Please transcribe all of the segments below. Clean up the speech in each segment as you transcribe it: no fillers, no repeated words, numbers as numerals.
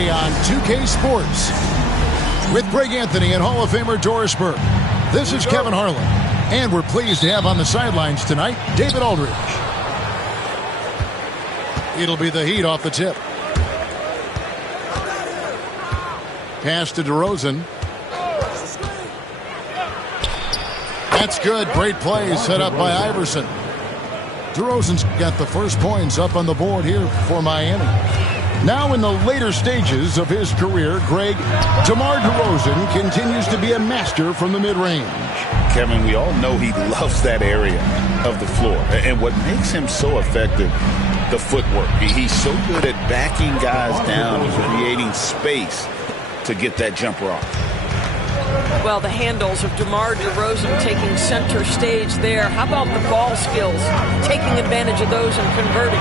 today on 2K Sports with Greg Anthony and Hall of Famer Doris Burke. This is Kevin Harlan, and we're pleased to have on the sidelines tonight David Aldridge. It'll be the Heat off the tip. Pass to DeRozan. That's good. Great play set up by Iverson. DeRozan's got the first points up on the board here for Miami. Now in the later stages of his career, Greg, DeMar DeRozan continues to be a master from the mid-range. Kevin, we all know he loves that area of the floor. And what makes him so effective, the footwork. He's so good at backing guys down and creating space to get that jumper off. Well, the handles of DeMar DeRozan taking center stage there. How about the ball skills? Taking advantage of those and converting.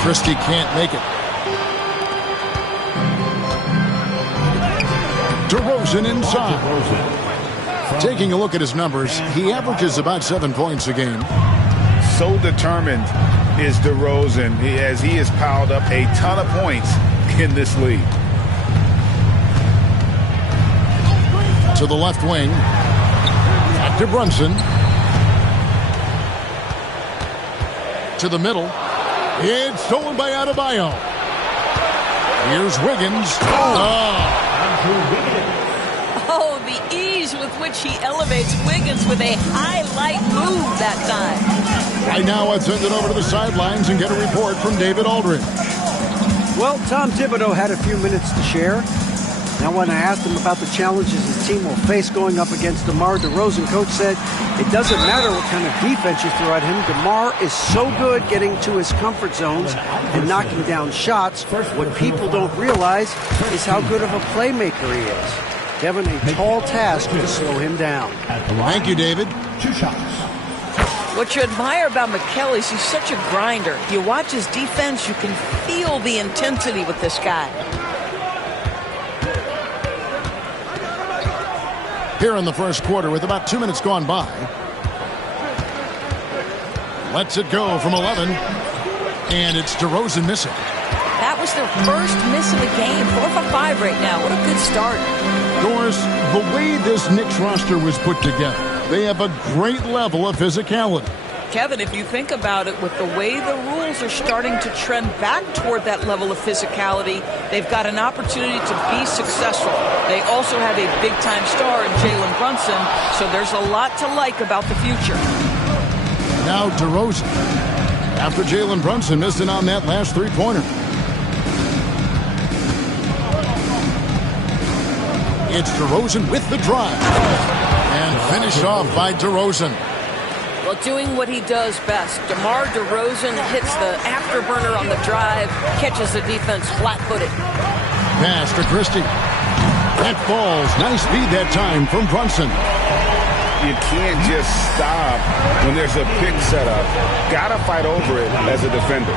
Christie can't make it. DeRozan inside. Taking a look at his numbers, he averages about 7 points a game. So determined is DeRozan as he has piled up a ton of points in this league. To the left wing. Back to Brunson. To the middle. It's stolen by Adebayo. Here's Wiggins. Oh, the ease with which he elevates Wiggins with a highlight move that time. Right now, let's send it over to the sidelines and get a report from David Aldridge. Well, Tom Thibodeau had a few minutes to share. Now, when I asked him about the challenges his team will face going up against DeMar DeRozan, Coach said it doesn't matter what kind of defense you throw at him. DeMar is so good getting to his comfort zones and knocking down shots. What people don't realize is how good of a playmaker he is. Kevin, a tall task to slow him down. Thank you, David. 2 shots. What you admire about McKelly is he's such a grinder. You watch his defense, you can feel the intensity with this guy. Here in the first quarter with about 2 minutes gone by. Lets it go from 11. And it's DeRozan missing. That was their first miss of the game. 4 for 5 right now. What a good start. Doris, the way this Knicks roster was put together, they have a great level of physicality. Kevin, if you think about it, with the way the rules are starting to trend back toward that level of physicality, they've got an opportunity to be successful. They also have a big-time star in Jalen Brunson, so there's a lot to like about the future. Now DeRozan, after Jalen Brunson missing on that last three-pointer. It's DeRozan with the drive. And finished off by DeRozan. Well, doing what he does best. DeMar DeRozan hits the afterburner on the drive, catches the defense flat-footed. Pass to Christie. That falls. Nice speed that time from Brunson. You can't just stop when there's a pick set up. Gotta fight over it as a defender.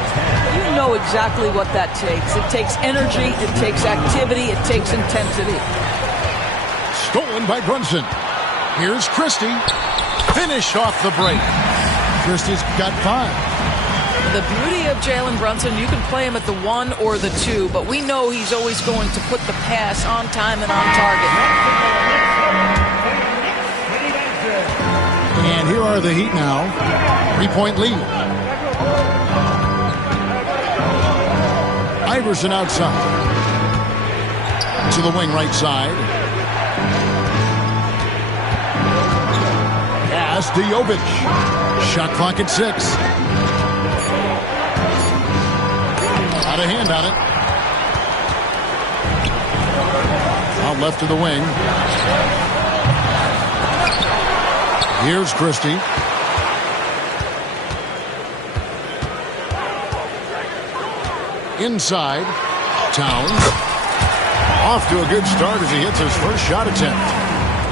You know exactly what that takes. It takes energy, it takes activity, it takes intensity. Stolen by Brunson. Here's Christie. Finish off the break. Christie's got 5. The beauty of Jalen Brunson, you can play him at the 1 or the 2, but we know he's always going to put the pass on time and on target. And here are the Heat now. 3-point lead. Iverson outside. To the wing right side. Pass to Jovic. Shot clock at 6. Got a hand on it. Out left to the wing. Here's Christie. Inside. Towns. Off to a good start as he hits his first shot attempt.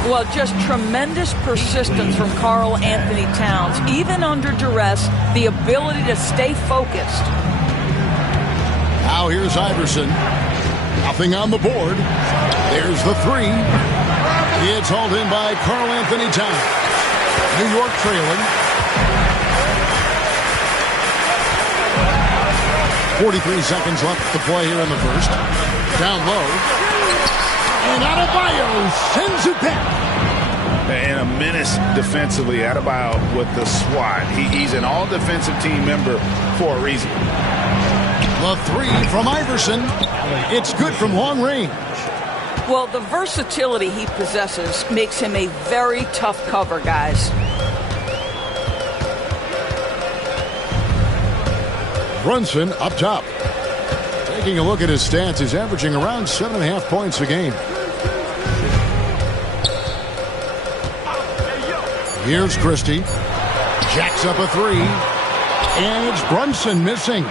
Well, just tremendous persistence from Karl Anthony Towns. Even under duress, the ability to stay focused. Now here's Iverson. Nothing on the board. There's the 3. It's hauled in by Karl Anthony Towns. New York trailing. 43 seconds left to play here in the first. Down low. And Adebayo sends it back. And a menace defensively. Adebayo with the swat. He's an all-defensive team member for a reason. The three from Iverson. It's good from long range. Well, the versatility he possesses makes him a very tough cover, guys. Brunson up top. Taking a look at his stats, he's averaging around 7.5 points a game. Here's Christie. Jacks up a three. And it's Brunson missing.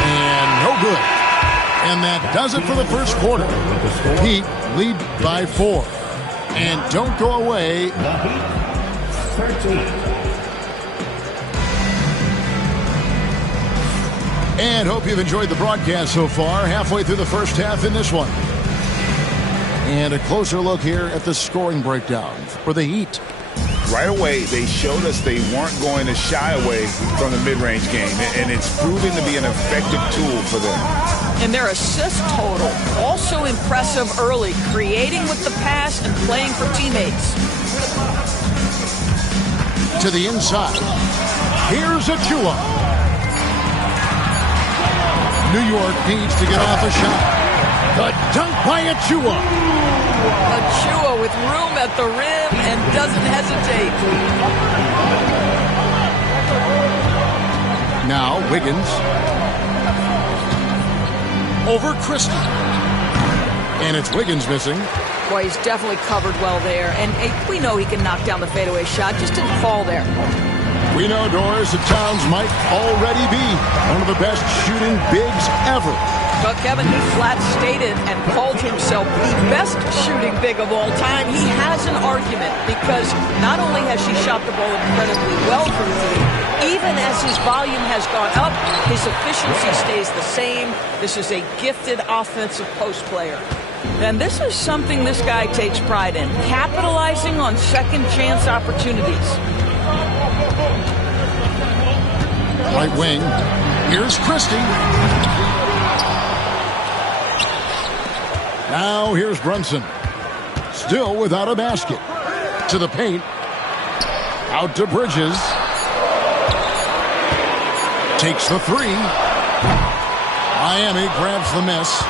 And no good. And that does it for the first quarter. Heat lead by 4. And don't go away. 13. And hope you've enjoyed the broadcast so far. Halfway through the first half in this one. And a closer look here at the scoring breakdown for the Heat. Right away, they showed us they weren't going to shy away from the mid-range game, and it's proven to be an effective tool for them. And their assist total, also impressive early, creating with the pass and playing for teammates. To the inside. Here's Achua. New York needs to get off a shot. The dunk by Achua. Achua with room at the rim and doesn't hesitate. Now Wiggins. Over Christie. And it's Wiggins missing. Boy, he's definitely covered well there. And we know he can knock down the fadeaway shot. Just didn't fall there. We know, Doris, that Towns might already be one of the best shooting bigs ever. But Kevin, he flat stated and called himself the best shooting big of all time. He has an argument because not only has she shot the ball incredibly well for the team, even as his volume has gone up, his efficiency stays the same. This is a gifted offensive post player. And this is something this guy takes pride in, capitalizing on second chance opportunities. Right wing. Here's Christie. Now here's Brunson. Still without a basket. To the paint. Out to Bridges. Takes the three. Miami grabs the miss.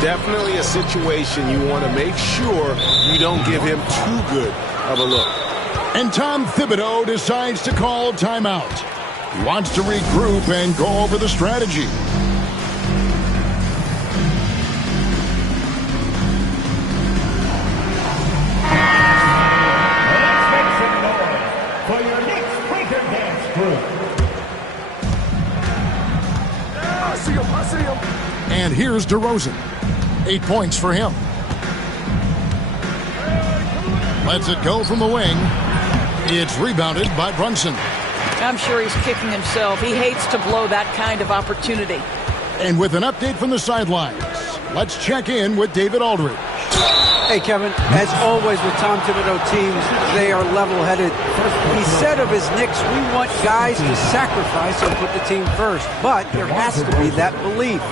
Definitely a situation you want to make sure you don't give him too good of a look. And Tom Thibodeau decides to call timeout. He wants to regroup and go over the strategy. For your next Quaker Dance Group. I see him. And here's DeRozan. 8 points for him. Lets it go from the wing. It's rebounded by Brunson. I'm sure he's kicking himself. He hates to blow that kind of opportunity. And with an update from the sidelines, let's check in with David Aldridge. Hey, Kevin, as always with Tom Thibodeau teams, they are level-headed. He said of his Knicks, we want guys to sacrifice and put the team first. But there has to be that belief.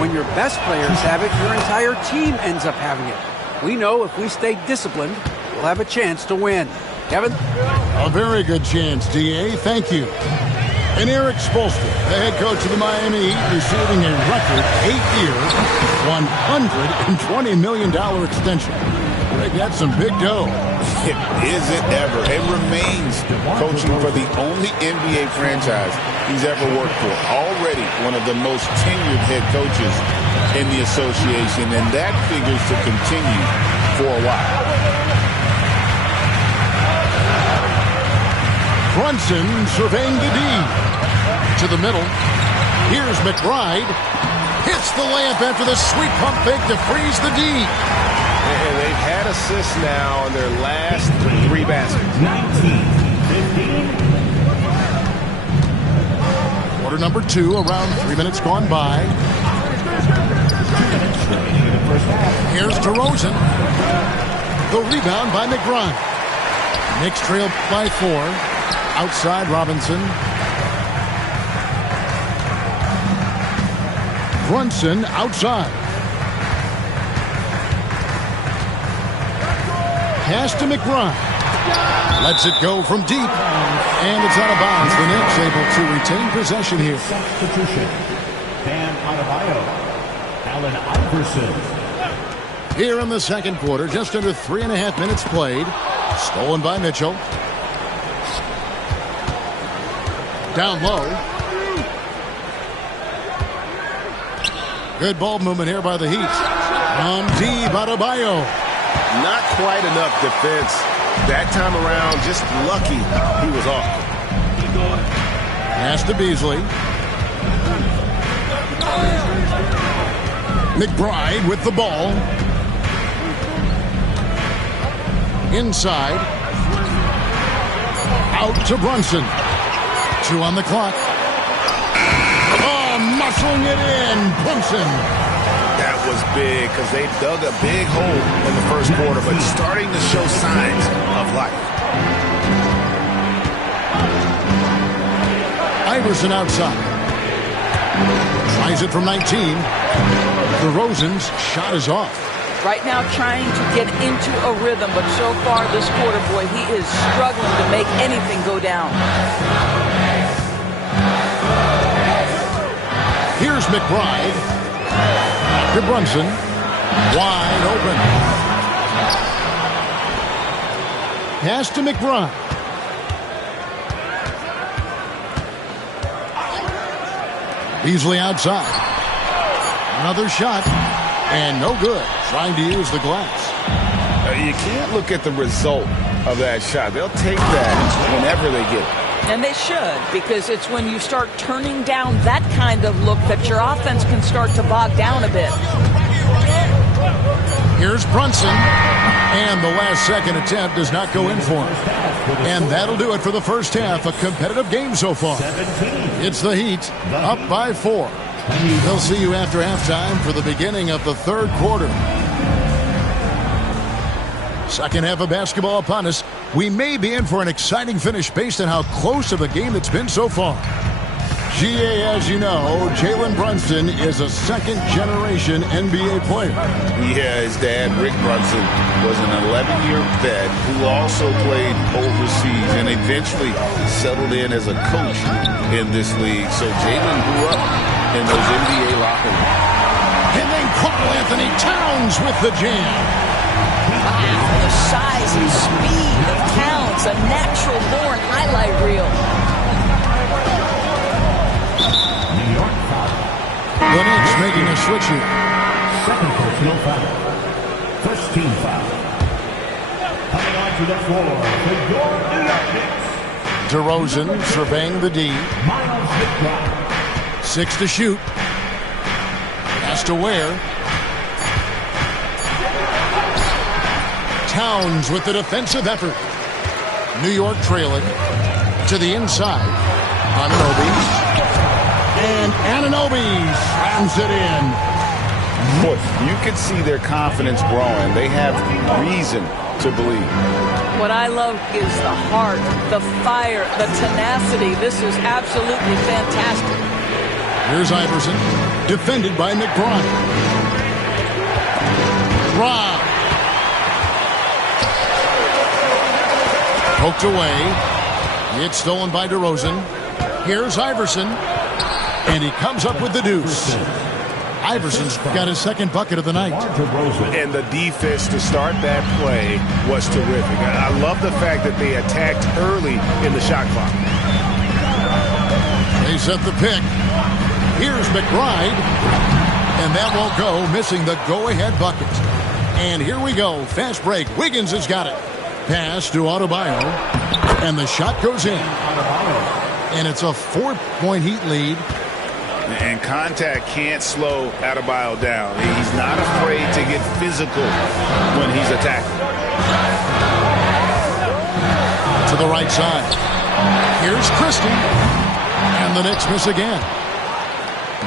When your best players have it, your entire team ends up having it. We know if we stay disciplined, we'll have a chance to win. Kevin? A very good chance, D.A. Thank you. And Eric Spoelstra, the head coach of the Miami Heat, receiving a record 8-year, $120 million extension. Rick, that's some big dough. It isn't ever. It remains coaching for the only NBA franchise he's ever worked for. Already one of the most tenured head coaches in the association, and that figures to continue for a while. Brunson surveying the D. To the middle. Here's McBride. Hits the layup after the sweet pump fake to freeze the D. And they've had assists now on their last 3 baskets. 19-15. Quarter number 2, around 3 minutes gone by. Here's DeRozan. The rebound by McBride. Knicks trail by 4. Outside Robinson. Brunson outside. Pass to McBride. Lets it go from deep. And it's out of bounds. The Knicks able to retain possession here. Substitution. Bam Adebayo. Allen Iverson. Here in the second quarter, just under 3.5 minutes played. Stolen by Mitchell. Down low. Good ball movement here by the Heat. On deep, Adebayo. Not quite enough defense. That time around, just lucky he was off. Pass to Beasley. McBride with the ball. Inside. Out to Brunson. 2 on the clock. Oh, muscling it in. Brunson. That was big because they dug a big hole in the first quarter, but starting to show signs of life. Iverson outside. Tries it from 19. DeRozan's shot is off. Right now trying to get into a rhythm, but so far this quarter, boy, he is struggling to make anything go down. Here's McBride. To Brunson. Wide open. Pass to McBride. Beasley outside. Another shot. And no good. Trying to use the glass. You can't look at the result of that shot. They'll take that whenever they get it. And they should, because it's when you start turning down that kind of look that your offense can start to bog down a bit. Here's Brunson. And the last second attempt does not go in for him. And that'll do it for the first half. A competitive game so far. It's the Heat up by 4. They'll see you after halftime for the beginning of the third quarter. Second half of basketball upon us. We may be in for an exciting finish based on how close of a game it's been so far. GA, as you know, Jalen Brunson is a second-generation NBA player. Yeah, his dad, Rick Brunson, was an 11-year vet who also played overseas and eventually settled in as a coach in this league. So Jalen grew up in those NBA locker rooms. And then Karl-Anthony Towns with the jam. Wow, the size and speed of Towns, a natural-born highlight reel. The Knicks making a switch here. Second personal foul. First team foul. Coming onto the floor for your New York Knicks. DeRozan surveying the D. Miles McBride. 6 to shoot. Pass to Ware. Towns with the defensive effort. New York trailing to the inside. Anunoby. And Anunoby slams it in. Boy, you can see their confidence growing. They have reason to believe. What I love is the heart, the fire, the tenacity. This is absolutely fantastic. Here's Iverson, defended by McBride. Rob. Poked away. It's stolen by DeRozan. Here's Iverson. And he comes up with the deuce. Iverson's got his second bucket of the night. And the defense to start that play was terrific. I love the fact that they attacked early in the shot clock. They set the pick. Here's McBride. And that won't go, missing the go-ahead bucket. And here we go. Fast break. Wiggins has got it. Pass to Adebayo. And the shot goes in. And it's a 4-point Heat lead. And contact can't slow Adebayo down. He's not afraid to get physical when he's attacking. To the right side. Here's Christie. And the Knicks miss again.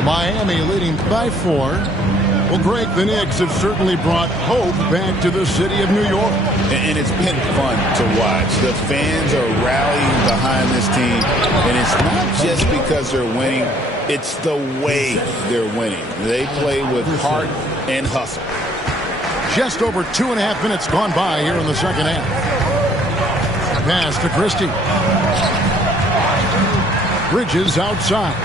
Miami leading by 4. Well, Greg, the Knicks have certainly brought hope back to the city of New York. And it's been fun to watch. The fans are rallying behind this team. And it's not just because they're winning. It's the way they're winning. They play with heart and hustle. Just over 2.5 minutes gone by here in the second half. Pass to Christie. Bridges outside.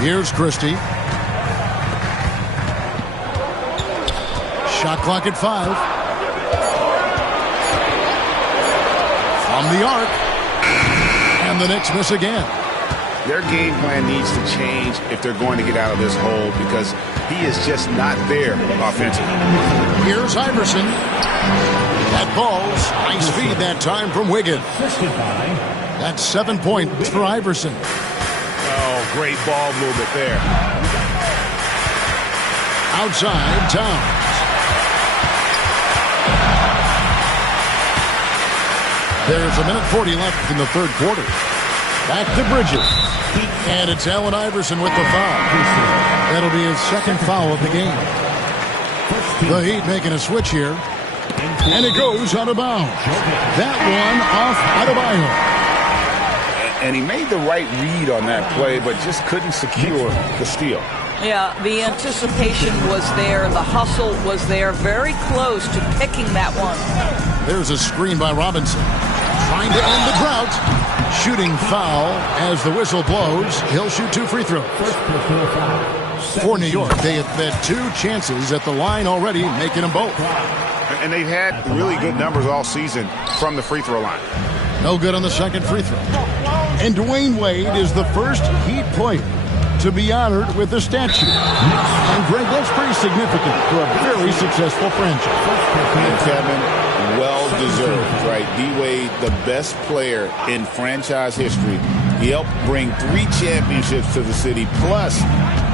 Here's Christie. Shot clock at 5. From the arc. And the Knicks miss again. Their game plan needs to change if they're going to get out of this hole because he is just not there offensively. Here's Iverson. That ball's nice feed that time from Wiggins. That's 7 points for Iverson. Oh, great ball movement there. Outside, Towns. There's 1:40 left in the third quarter. Back to Bridges. And it's Allen Iverson with the foul. That'll be his second foul of the game. The Heat making a switch here. And it goes out of bounds. That one off Adebayo. And he made the right read on that play, but just couldn't secure the steal. Yeah, the anticipation was there. The hustle was there. Very close to picking that one. There's a screen by Robinson. Trying to end the drought. Shooting foul as the whistle blows. He'll shoot 2 free throws. For New York, they have had 2 chances at the line already, making them both. And they've had really good numbers all season from the free throw line. No good on the second free throw. And Dwayne Wade is the first Heat player to be honored with a statue. And Greg, that's pretty significant for a very successful franchise. And Kevin, well-deserved, right? D-Wade, the best player in franchise history. He helped bring 3 championships to the city. Plus,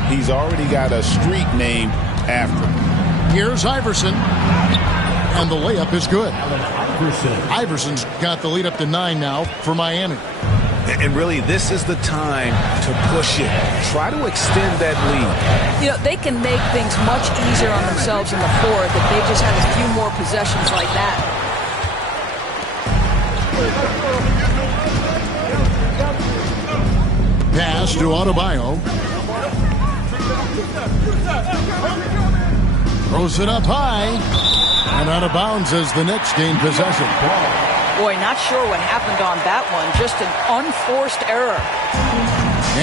he's already got a street named after him. Here's Iverson. And the layup is good. Iverson's got the lead up to 9 now for Miami. And really, this is the time to push it. Try to extend that lead. You know, they can make things much easier on themselves in the fourth if they just had a few more possessions like that. Pass to Adebayo. Throws it up high. And out of bounds as the Knicks gain possession. Boy, not sure what happened on that one. Just an unforced error.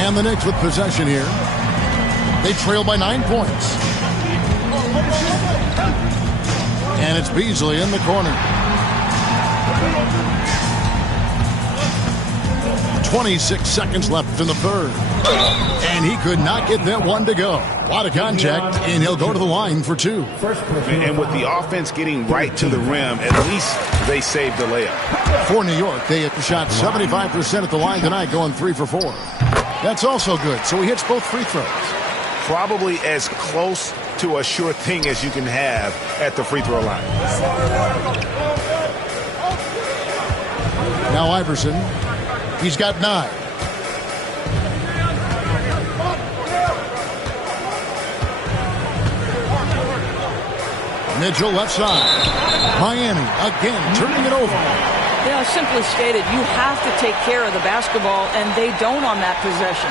And the Knicks with possession here. They trail by 9 points. And it's Beasley in the corner. 26 seconds left in the third. And he could not get that one to go. A lot of contact, and he'll go to the line for 2. And with the offense getting right to the rim, at least they saved the layup. For New York, they have shot 75% at the line tonight, going 3 for 4. That's also good, so he hits both free throws. Probably as close to a sure thing as you can have at the free throw line. Now Iverson, he's got 9. Mitchell left side. Miami again turning it over. Yeah, simply stated, you have to take care of the basketball, and they don't on that possession.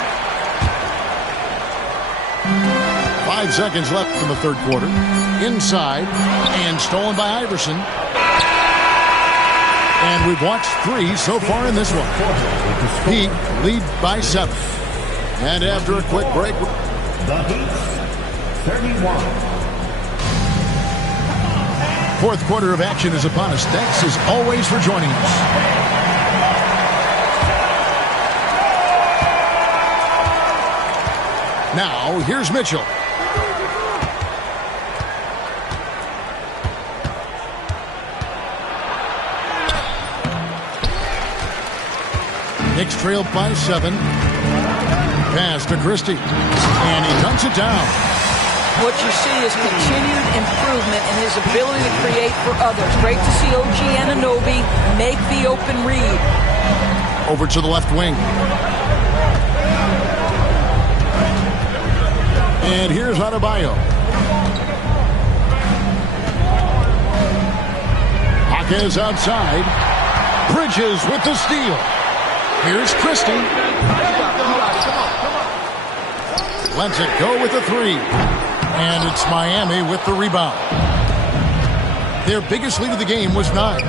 5 seconds left in the third quarter. Inside, and stolen by Iverson. And we've watched 3 so far in this one. Heat lead by 7. And after a quick break, The Heat, 31. fourth quarter of action is upon us. Thanks as always for joining us. Now, here's Mitchell. Knicks trailed by 7. Pass to Christie. And he dunks it down. What you see is continued improvement in his ability to create for others. Great to see OG Anunoby make the open read. Over to the left wing. And here's Adebayo. Clock is outside. Bridges with the steal. Here's Christie. Lets it go with the three. And it's Miami with the rebound. Their biggest lead of the game was 9.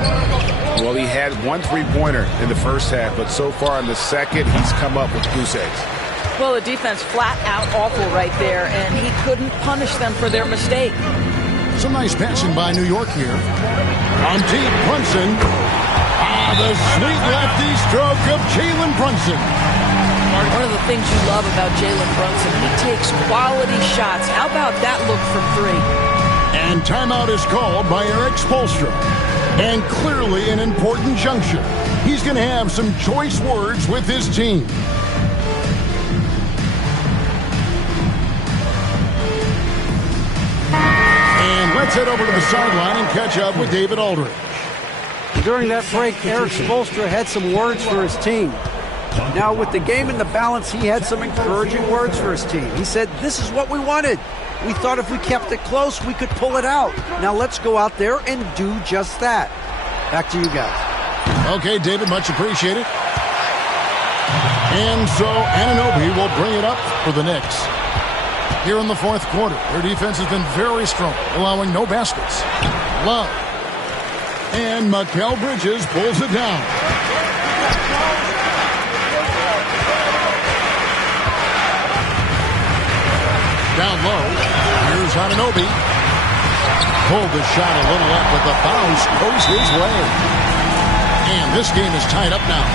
Well, he had one three-pointer in the first half, but so far in the second, he's come up with goose eggs. Well, the defense flat out awful right there, and he couldn't punish them for their mistake. Some nice passing by New York here. On deep, Brunson. The sweet lefty stroke of Jalen Brunson. One of the things you love about Jalen Brunson, he takes quality shots. How about that look from 3? And timeout is called by Eric Spoelstra. And clearly an important juncture. He's going to have some choice words with his team. And let's head over to the sideline and catch up with David Aldridge. During that break, Eric Spoelstra had some words for his team. Now, with the game in the balance, he had some encouraging words for his team. He said, this is what we wanted. We thought if we kept it close, we could pull it out. Now let's go out there and do just that. Back to you guys. Okay, David, much appreciated. And so Anunoby will bring it up for the Knicks. Here in the fourth quarter, their defense has been very strong, allowing no baskets. Love. And Mikal Bridges pulls it down. Down low. Here's Anunoby. Pulled the shot a little up, but the bounce goes his way. And this game is tied up now.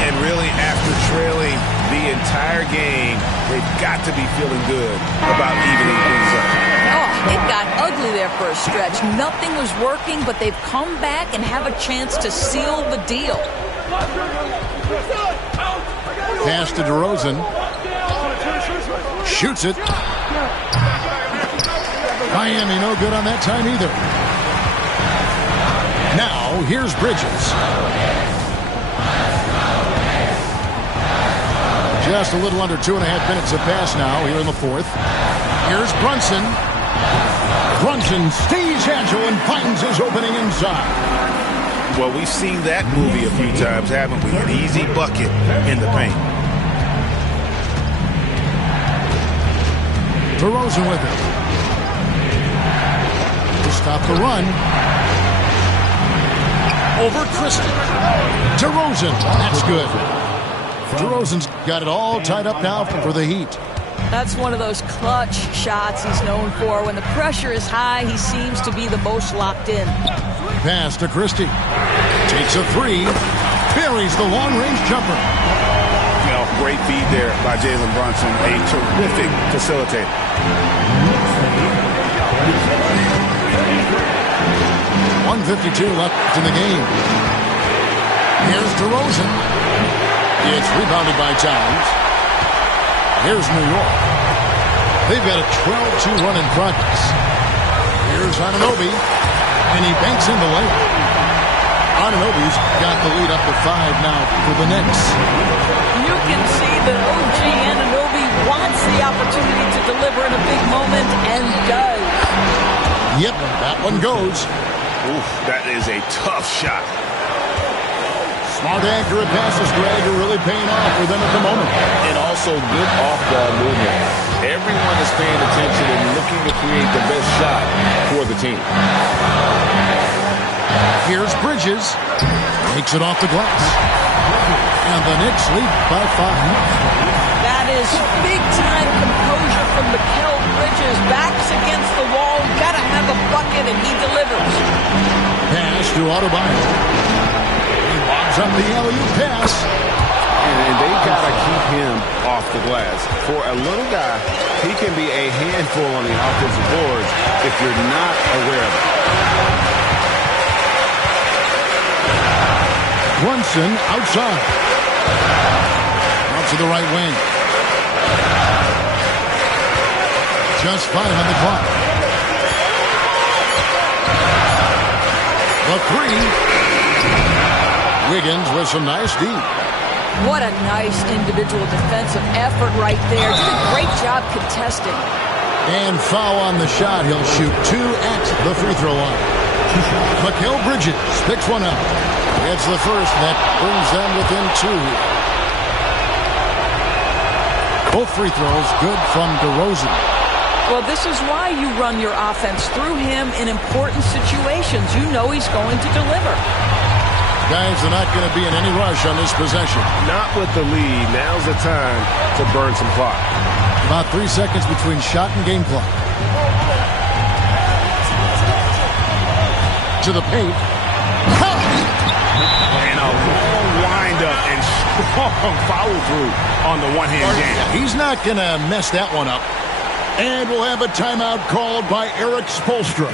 And really, after trailing the entire game, they've got to be feeling good about evening things up. Oh, it got ugly there for a stretch. Nothing was working, but they've come back and have a chance to seal the deal. Pass to DeRozan. Shoots it. Miami no good on that time either. Now, here's Bridges. Just a little under 2.5 minutes have passed now here in the fourth. Here's Brunson. Brunson stays agile and finds his opening inside. Well, we've seen that movie a few times, haven't we? An easy bucket in the paint. DeRozan with it. To stop the run. Over Christie. DeRozan. That's good. DeRozan's got it all tied up now for the Heat. That's one of those clutch shots he's known for. When the pressure is high, he seems to be the most locked in. Pass to Christie. Takes a three. Buries the long-range jumper. Great feed there by Jalen Brunson. A terrific facilitator. 1:52 left in the game. Here's DeRozan. It's rebounded by Towns. Here's New York. They've got a 12-2 run in progress. Here's Anunoby. And he banks in the layup. Anunoby's got the lead up to 5 now for the Knicks. You can see that OG Anunoby wants the opportunity to deliver in a big moment and does. Yep, that one goes. Oof, that is a tough shot. Smart, accurate passes, Greg, are really paying off for them at the moment. And also good off-ball movement. Everyone is paying attention and looking to create the best shot for the team. Here's Bridges. Takes it off the glass. And the Knicks lead by 5. That is big-time composure from Mikal Bridges. Backs against the wall. Got to have a bucket, and he delivers. Pass to Adebayo. He lobs up the alley-oop pass. And they got to keep him off the glass. For a little guy, he can be a handful on the offensive boards if you're not aware of it. Brunson outside. Out to the right wing. Just 5 on the clock. The three. Wiggins with some nice D. What a nice individual defensive effort right there. Did a great job contesting. And foul on the shot. He'll shoot 2 at the free throw line. Mikal Bridges picks one up. It's the first that brings them within 2. Both free throws good from DeRozan. Well, this is why you run your offense through him in important situations. You know he's going to deliver. Guys are not going to be in any rush on this possession. Not with the lead. Now's the time to burn some clock. About 3 seconds between shot and game clock. To the paint. And a long windup and strong follow-through on the one-hand jam. He's not going to mess that one up. And we'll have a timeout called by Eric Spoelstra.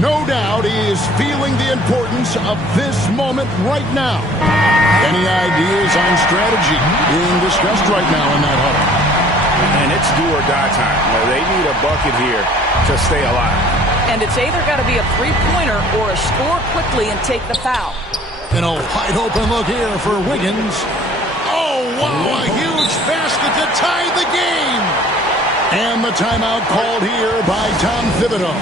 No doubt he is feeling the importance of this moment right now. Any ideas on strategy being discussed right now in that huddle? And it's do or die time. They need a bucket here to stay alive. And it's either got to be a three-pointer or a score quickly and take the foul. And a wide open look here for Wiggins. Oh, wow, a huge basket to tie the game. And the timeout called here by Tom Thibodeau.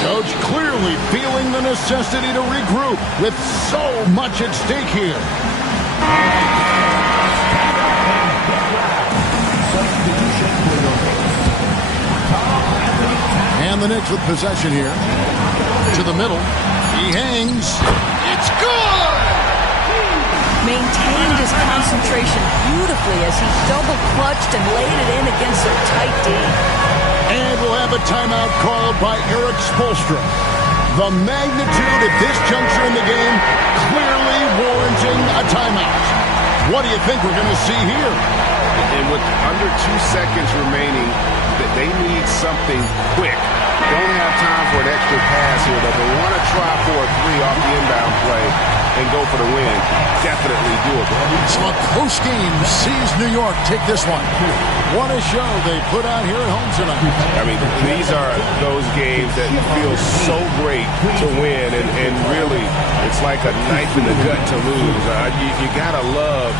Coach clearly feeling the necessity to regroup with so much at stake here. And the Knicks with possession here. To the middle. He hangs. It's good! Maintained his concentration beautifully as he double-clutched and laid it in against a tight D. And we'll have a timeout called by Eric Spoelstra. The magnitude at this juncture in the game clearly warranting a timeout. What do you think we're going to see here? And with under 2 seconds remaining, they need something quick. Don't have time for an extra pass here, but they want to try for a three off the inbound play and go for the win. Definitely doable. So a close game sees New York take this one. What a show they put on here at home tonight. I mean, these are those games that feel so great to win, and really, it's like a knife in the gut to lose. You got to love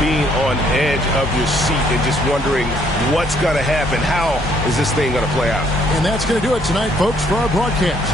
being on edge of your seat and just wondering what's going to happen. How is this thing going to play out? And that's going to do it tonight, folks, for our broadcast.